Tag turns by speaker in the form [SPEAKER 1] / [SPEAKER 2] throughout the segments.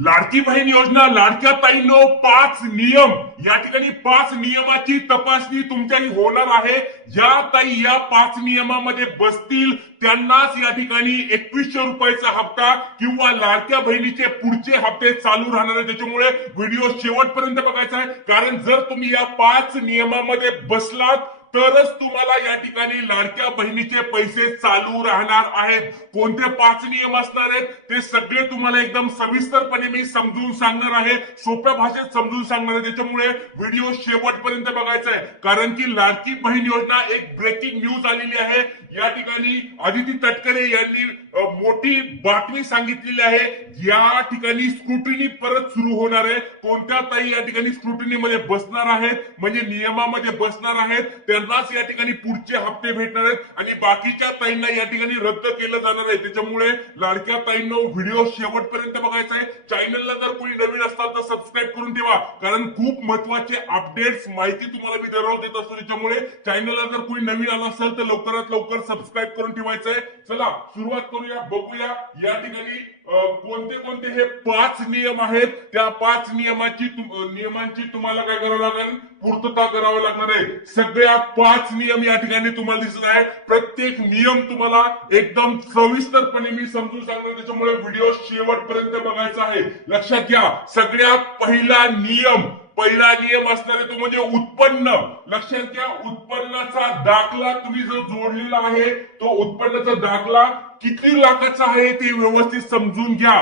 [SPEAKER 1] लाडकी बहीण योजना लाडक्या लो पाच नियम या ठिकाणी पाच नियमाची तपासणी तुमच्या होणार आहे ज्या ताई या पाच नियमामध्ये बसतील त्यांनाच या ठिकाणी एकवीसशे रुपयाचा हप्ता किंवा लाडक्या बहिणीचे पुढचे हप्ते चालू राहणार आहे त्याच्यामुळे व्हिडिओ शेवटपर्यंत बघायचा आहे कारण जर तुम्ही या पाच नियमामध्ये बसलात तरच तुम्हाला या ठिकाणी लाडक्या बहिणीचे पैसे चालू राहणार आहेत कोणते पाच नियम असणार आहेत ते सगळे तुम्हाला एकदम सविस्तरपणे मी समजून सांगणार आहे सोप्या भाषेत समजून सांगणार आहे त्याच्यामुळे व्हिडिओ शेवटपर्यंत बघायचा आहे कारण की लाडकी बहीण योजना एक ब्रेकिंग न्यूज आलेली आहे या ठिकाणी आदिती तटकरे यांनी मोठी बातमी सांगितलेली आहे या ठिकाणी स्क्रुटनी परत सुरू होणार आहे कोणत्या ताई या ठिकाणी मध्ये बसणार आहेत म्हणजे नियमामध्ये बसणार आहेत त्यांनाच या ठिकाणी पुढचे हप्ते भेटणार आहेत आणि बाकीच्या ताईंना या ठिकाणी रद्द केलं जाणार आहे त्याच्यामुळे लाडक्या ताईंना व्हिडिओ शेवटपर्यंत बघायचा आहे चॅनलला जर कोणी नवीन असताल तर सबस्क्राईब करून ठेवा कारण खूप महत्वाचे अपडेट्स माहिती तुम्हाला मी दररोज देत असतो त्याच्यामुळे चॅनलला जर कोणी नवीन आला असेल तर लवकरात लवकर सबस्क्राईब करून ठेवायचं आहे चला सुरुवात करूया बघूया या ठिकाणी कोणते कोणते हे पाच नियम आहेत त्या पाच नियमाची नियमांची तुम्हाला काय करावं लागेल पूर्तता करावं लागणार आहे सगळ्या पाच नियम या ठिकाणी तुम्हाला दिसत आहे प्रत्येक नियम तुम्हाला एकदम सविस्तरपणे मी समजून सांगणार त्याच्यामुळे व्हिडिओ शेवटपर्यंत बघायचा आहे लक्षात घ्या सगळ्यात पहिला नियम पहिला नियम असणारे तो म्हणजे उत्पन्न लक्षात घ्या उत्पन्नाचा दाखला तुम्ही जो जोडलेला आहे तो उत्पन्नाचा दाखला किती लाखाचा आहे ते व्यवस्थित समजून घ्या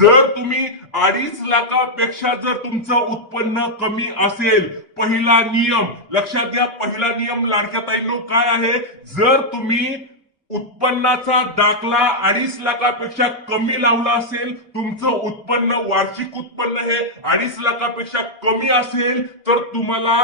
[SPEAKER 1] जर तुम्ही अडीच लाखापेक्षा जर तुमचं उत्पन्न कमी असेल पहिला नियम लक्षात घ्या पहिला नियम लाडक्या ताईलो काय आहे जर तुम्ही उत्पन्नाचा दाखला अडीच लाखापेक्षा कमी लावला असेल तुमचं उत्पन्न वार्षिक उत्पन्न हे अडीच लाखापेक्षा कमी असेल तर तुम्हाला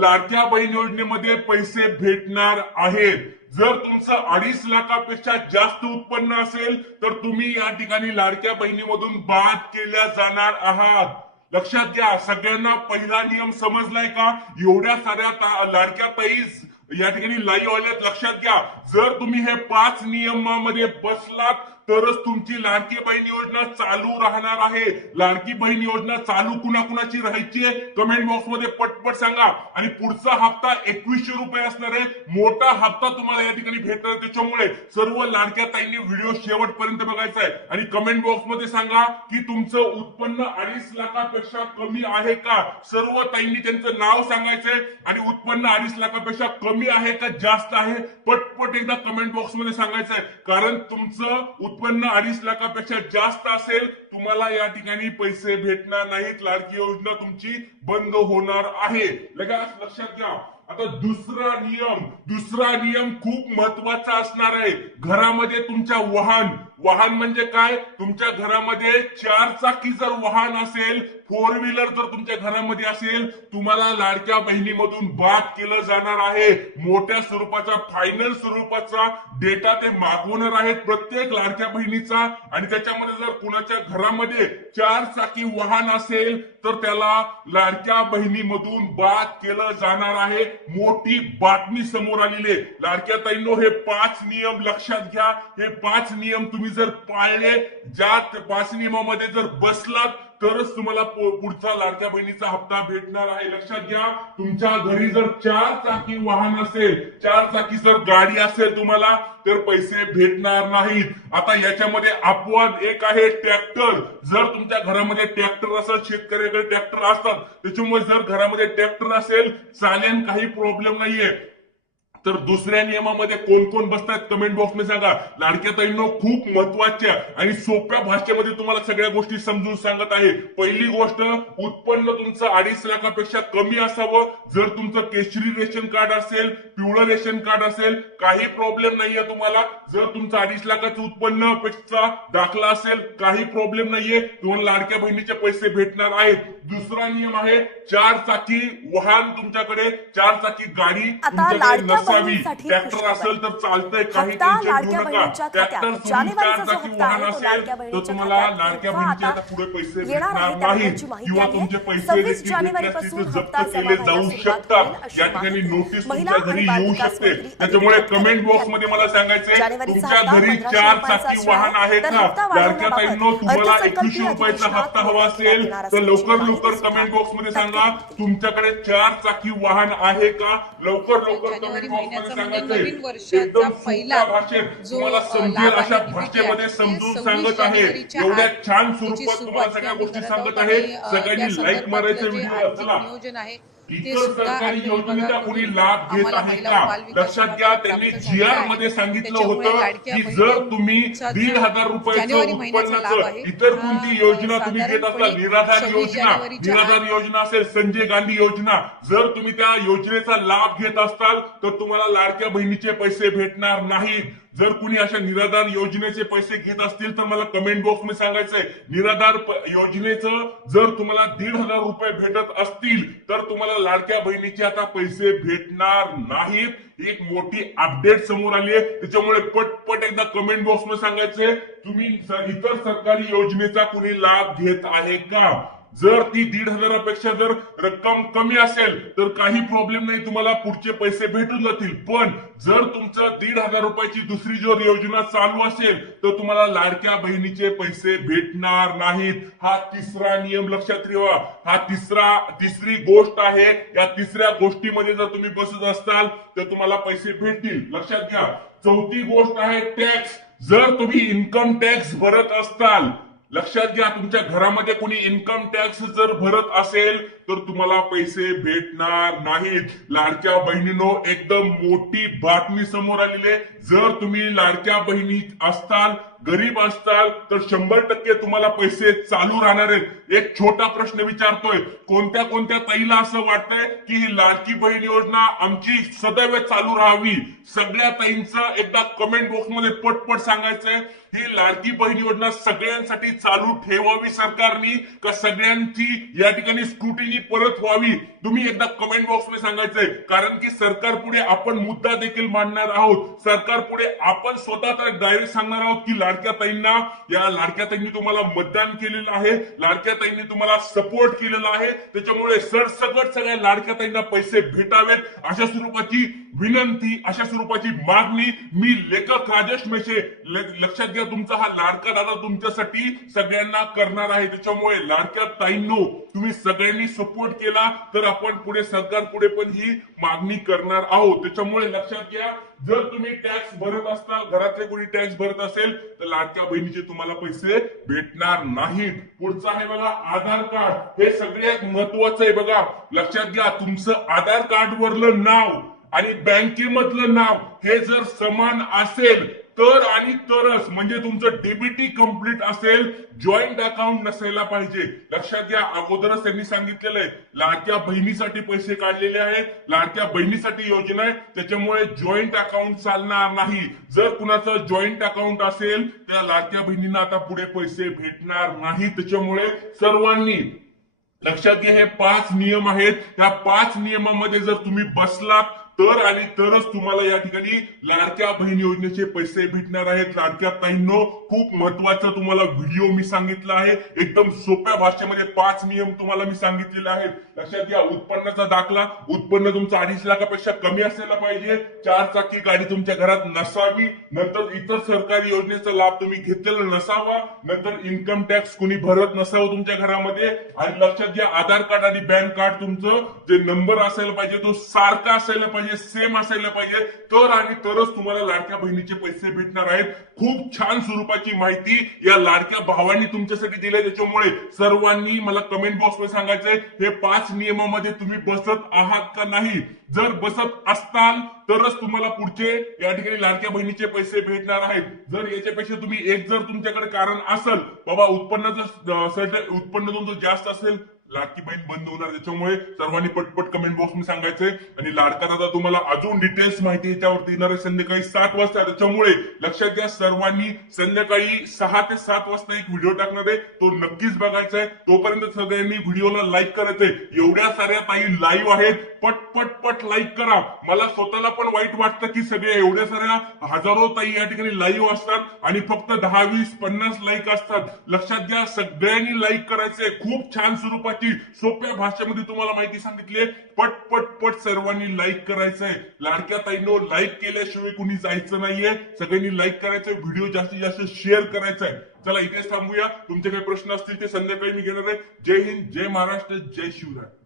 [SPEAKER 1] लाडक्या बहीण योजनेमध्ये पैसे भेटणार आहेत जर तुमचं अडीच लाखापेक्षा जास्त उत्पन्न असेल तर तुम्ही या ठिकाणी लाडक्या बहिणीमधून बाद केल्या जाणार आहात लक्षात घ्या सगळ्यांना पहिला नियम समजलाय का एवढ्या साऱ्या लाडक्या पैस या ठिकाणी लाईव्ह ऑल लक्षात घ्या जर तुम्ही हे पाच नियमामध्ये बसलात तरच तुमची लाडकी बहीण योजना चालू राहणार आहे लाडकी बहीण योजना चालू कुणाकुणाची राहायची कमेंट बॉक्स मध्ये पटपट सांगा आणि पुढचा हप्ता एकवीसशे रुपये असणार आहे मोठा हप्ता तुम्हाला या ठिकाणी भेटणार त्याच्यामुळे सर्व लाडक्या ताईंनी व्हिडिओ शेवटपर्यंत बघायचा आहे आणि कमेंट बॉक्स मध्ये सांगा की तुमचं उत्पन्न अडीच लाखापेक्षा कमी आहे का सर्व ताईंनी त्यांचं नाव सांगायचंय आणि उत्पन्न अडीच लाखापेक्षा कमी आहे का जास्त आहे पटपट एकदा कमेंट बॉक्स मध्ये सांगायचंय कारण तुमचं उत्पन्न अडीच लाखापेक्षा जास्त असेल तुम्हाला या ठिकाणी पैसे भेटणार नाहीत लाडकी योजना तुमची बंद होणार आहे लगेच लक्षात घ्या आता दुसरा नियम दुसरा नियम खूप महत्वाचा असणार आहे घरामध्ये तुमच्या वाहन वाहन म्हणजे काय तुमच्या घरामध्ये चार चाकी जर वाहन असेल फोर व्हीलर जर तुमच्या घरामध्ये असेल तुम्हाला लाडक्या बहिणीमधून बाद केलं जाणार आहे मोठ्या स्वरूपाचा फायनल स्वरूपाचा डेटा ते मागवणार आहेत प्रत्येक लाडक्या बहिणीचा आणि त्याच्यामध्ये जर कुणाच्या घरामध्ये चार चाकी वाहन असेल तर त्याला लाडक्या बहिणीमधून बाद केलं जाणार आहे मोठी बातमी समोर आलेली आहे लाडक्या ताईंनो हे पाच नियम लक्षात घ्या हे पाच नियम तुम्ही तुम्ही जर पाळले ज्या पाच नियमामध्ये जर बसलात तरच तुम्हाला पुढचा लाडक्या बहिणीचा हप्ता भेटणार आहे लक्षात घ्या तुमच्या घरी जर चार चाकी वाहन असेल चार चाकी जर गाडी असेल तुम्हाला तर पैसे भेटणार नाहीत आता याच्यामध्ये अपवाद एक आहे ट्रॅक्टर जर तुमच्या घरामध्ये ट्रॅक्टर असेल शेतकऱ्याकडे ट्रॅक्टर असतात त्याच्यामुळे जर घरामध्ये ट्रॅक्टर असेल चालेल काही प्रॉब्लेम नाहीये तर दुसऱ्या नियमामध्ये कोण कोण बसतात कमेंट मध्ये सांगा लाडक्या ताईंनो खूप महत्वाच्या आणि सोप्या भाषेमध्ये तुम्हाला सगळ्या गोष्टी समजून सांगत आहे पहिली गोष्ट उत्पन्न तुमचं अडीच लाखापेक्षा कमी असावं जर तुमचं केशरी रेशन कार्ड असेल पिवळं रेशन कार्ड असेल काही प्रॉब्लेम नाहीये तुम्हाला जर तुमचं अडीच लाखाचं उत्पन्न पेक्षा दाखला असेल काही प्रॉब्लेम नाहीये तुम्हाला लाडक्या बहिणीचे पैसे भेटणार आहेत दुसरा नियम आहे चार चाकी वाहन तुमच्याकडे चार चाकी गाडी आता लाडक्या असावी ट्रॅक्टर असेल तर चालतंय काही ट्रॅक्टर वाहन असेल तर तुम्हाला लाडक्या बहिणीचे आता पुढे पैसे मिळणार नाही किंवा तुमचे पैसे जप्त केले जाऊ शकतात या ठिकाणी नोटीस तुमच्या घरी येऊ शकते त्याच्यामुळे कमेंट बॉक्स मध्ये मला सांगायचंय तुमच्या घरी चार चाकी वाहन आहे का लाडक्या ताईंनो तुम्हाला एकवीसशे रुपयाचा हप्ता हवा असेल तर लवकर लवकर कमेंट बॉक्स मध्ये सांगा तुमच्याकडे चार चाकी वाहन आहे का लवकर लवकर कमेंट बॉक्स महिन्याचा म्हणजे नवीन वर्षाचा पहिला जो समजेल अशा भाषेमध्ये समजून सांगत आहे एवढ्या छान स्वरूपात तुम्हाला सगळ्या गोष्टी सांगत आहे सगळ्यांनी लाईक मारायचं नियोजन आहे इतर सरकारी योजनेचा कुणी लाभ घेत आहे का लक्षात घ्या त्यांनी जी मध्ये सांगितलं होतं की जर तुम्ही दीड हजार रुपयाचं उत्पन्नाचं इतर कोणती योजना तुम्ही घेत असाल निराधार योजना निराधार योजना असेल संजय गांधी योजना जर तुम्ही त्या योजनेचा लाभ घेत असाल तर तुम्हाला लाडक्या बहिणीचे पैसे भेटणार नाही जर कुणी अशा निराधार योजनेचे पैसे घेत असतील तर मला कमेंट बॉक्स मध्ये सांगायचंय निराधार योजनेचं जर तुम्हाला दीड हजार रुपये भेटत असतील तर तुम्हाला लाडक्या बहिणीचे आता पैसे भेटणार नाहीत एक मोठी अपडेट समोर आली आहे त्याच्यामुळे पटपट एकदा कमेंट बॉक्स मध्ये सांगायचंय तुम्ही इतर सरकारी योजनेचा कुणी लाभ घेत आहे का जर ती दीड हजारापेक्षा जर रक्कम कमी असेल तर काही प्रॉब्लेम नाही तुम्हाला पुढचे पैसे भेटून जातील पण जर तुमचं दीड हजार रुपयाची दुसरी जर योजना चालू असेल तर तुम्हाला लाडक्या बहिणीचे पैसे भेटणार नाहीत हा तिसरा नियम लक्षात ठेवा हा तिसरा तिसरी गोष्ट आहे या तिसऱ्या गोष्टीमध्ये जर तुम्ही बसत असताल तर तुम्हाला पैसे भेटतील लक्षात घ्या चौथी गोष्ट आहे टॅक्स जर तुम्ही इन्कम टॅक्स भरत असताल लक्षात घ्या तुमच्या घरामध्ये कोणी इन्कम टॅक्स जर भरत असेल तर तुम्हाला पैसे भेटणार नाहीत लाडक्या बहिणीनो एकदम मोठी बातमी समोर आलेली आहे जर तुम्ही लाडक्या बहिणी असताल गरीब असताल तर शंभर टक्के तुम्हाला पैसे चालू राहणार आहेत एक छोटा प्रश्न विचारतोय कोणत्या कोणत्या ताईला असं वाटतंय की ही लाडकी बहीण योजना आमची सदैव चालू राहावी सगळ्या ताईंचं एकदा कमेंट बॉक्समध्ये पटपट सांगायचंय ही लाडकी बहीण योजना सगळ्यांसाठी चालू ठेवावी सरकारनी का सगळ्यांची या ठिकाणी स्क्रुटिनी परत व्हावी तुम्ही एकदा कमेंट बॉक्समध्ये सांगायचंय कारण की सरकार पुढे आपण मुद्दा देखील मांडणार आहोत सरकार पुढे आपण स्वतः डायरेक्ट सांगणार आहोत की लाडक्या ताईंना या लाडक्या ताईंनी तुम्हाला मतदान केलेलं आहे लाडक्या ताईंनी तुम्हाला सपोर्ट केलेला आहे त्याच्यामुळे सरसकट सगळ्या लाडक्या ताईंना पैसे भेटावेत अशा स्वरूपाची विनंती अशा स्वरूपाची मागणी मी लेखक राजेश मेशे लक्षात घ्या तुमचा हा लाडका दादा तुमच्यासाठी सगळ्यांना करणार आहे त्याच्यामुळे लाडक्या ताईंनो तुम्ही सगळ्यांनी सपोर्ट केला तर आपण पुढे सरकार पुढे पण ही मागणी करणार आहोत त्याच्यामुळे लक्षात घ्या जर तुम्ही टॅक्स भरत असाल घरातले कोणी टॅक्स भरत असेल तर लाडक्या बहिणीचे तुम्हाला पैसे भेटणार नाहीत पुढचं आहे बघा आधार कार्ड हे सगळ्यात महत्वाचं आहे बघा लक्षात घ्या तुमचं आधार कार्ड वरलं नाव आणि बँकेमधलं नाव हे जर समान असेल तर आणि तरच म्हणजे तुमचं डीबीटी कम्प्लीट असेल जॉईंट अकाउंट नसायला पाहिजे लक्षात घ्या अगोदरच त्यांनी सांगितलेलं आहे लाडक्या बहिणीसाठी पैसे काढलेले आहेत लाडक्या बहिणीसाठी योजना आहे त्याच्यामुळे जॉईंट अकाउंट चालणार नाही जर कुणाचं जॉईंट अकाउंट असेल तर लाडक्या बहिणींना आता पुढे पैसे भेटणार नाही त्याच्यामुळे सर्वांनी लक्षात घ्या हे पाच नियम आहेत त्या पाच नियमामध्ये जर तुम्ही बसलात तर आणि तरच तुम्हाला या ठिकाणी लाडक्या बहीण योजनेचे पैसे भेटणार आहेत लाडक्या ताईंनो खूप महत्वाचा तुम्हाला व्हिडिओ मी सांगितला आहे एकदम सोप्या भाषेमध्ये पाच नियम तुम्हाला मी सांगितलेले आहेत लक्षात घ्या उत्पन्नाचा दाखला उत्पन्न तुमचं अडीच लाखापेक्षा कमी असायला पाहिजे चार चाकी गाडी तुमच्या घरात नसावी नंतर इतर सरकारी योजनेचा लाभ तुम्ही घेतलेला नसावा नंतर इन्कम टॅक्स कुणी भरत नसावं तुमच्या घरामध्ये आणि लक्षात घ्या आधार कार्ड आणि बँक कार्ड तुमचं जे नंबर असायला पाहिजे तो सारखा असायला पाहिजे हे सेम असायला पाहिजे तर आणि तरच तुम्हाला लाडक्या बहिणीचे पैसे भेटणार आहेत खूप छान स्वरूपाची माहिती या लाडक्या भावांनी तुमच्यासाठी दिली त्याच्यामुळे सर्वांनी मला कमेंट बॉक्स मध्ये सांगायचंय हे पाच नियमामध्ये तुम्ही बसत आहात का नाही जर बसत असताल तरच तुम्हाला पुढचे या ठिकाणी लाडक्या बहिणीचे पैसे भेटणार आहेत जर याच्यापेक्षा तुम्ही एक जर तुमच्याकडे कारण असल बाबा उत्पन्न उत्पन्न तुमचं जास्त असेल लाडकी बहीण बंद होणार त्याच्यामुळे सर्वांनी पटपट कमेंट बॉक्स मध्ये सांगायचंय आणि लाडका दादा तुम्हाला अजून डिटेल्स माहिती याच्यावरती येणार आहे संध्याकाळी सात वाजता त्याच्यामुळे लक्षात घ्या सर्वांनी संध्याकाळी सहा ते सात वाजता एक व्हिडिओ टाकणार आहे तो नक्कीच बघायचा आहे तोपर्यंत सगळ्यांनी व्हिडिओला लाईक करायचंय एवढ्या साऱ्या ताई लाईव्ह आहेत पट पट लाईक करा मला स्वतःला पण वाईट वाटतं की सगळ्या एवढ्या साऱ्या हजारो ताई या ठिकाणी लाईव्ह असतात आणि फक्त दहा वीस पन्नास लाईक असतात लक्षात घ्या सगळ्यांनी लाईक करायचंय खूप छान स्वरूपात सोप्या भाषेमध्ये तुम्हाला माहिती सांगितली पट पट पट सर्वांनी लाईक करायचंय लाडक्या ताईनो लाईक केल्याशिवाय कुणी जायचं नाहीये सगळ्यांनी लाईक करायचंय व्हिडिओ जास्तीत जास्त शेअर आहे चला इथेच थांबूया तुमचे काही प्रश्न असतील ते संध्याकाळी मी घेणार आहे जय हिंद जय महाराष्ट्र जय शिवराय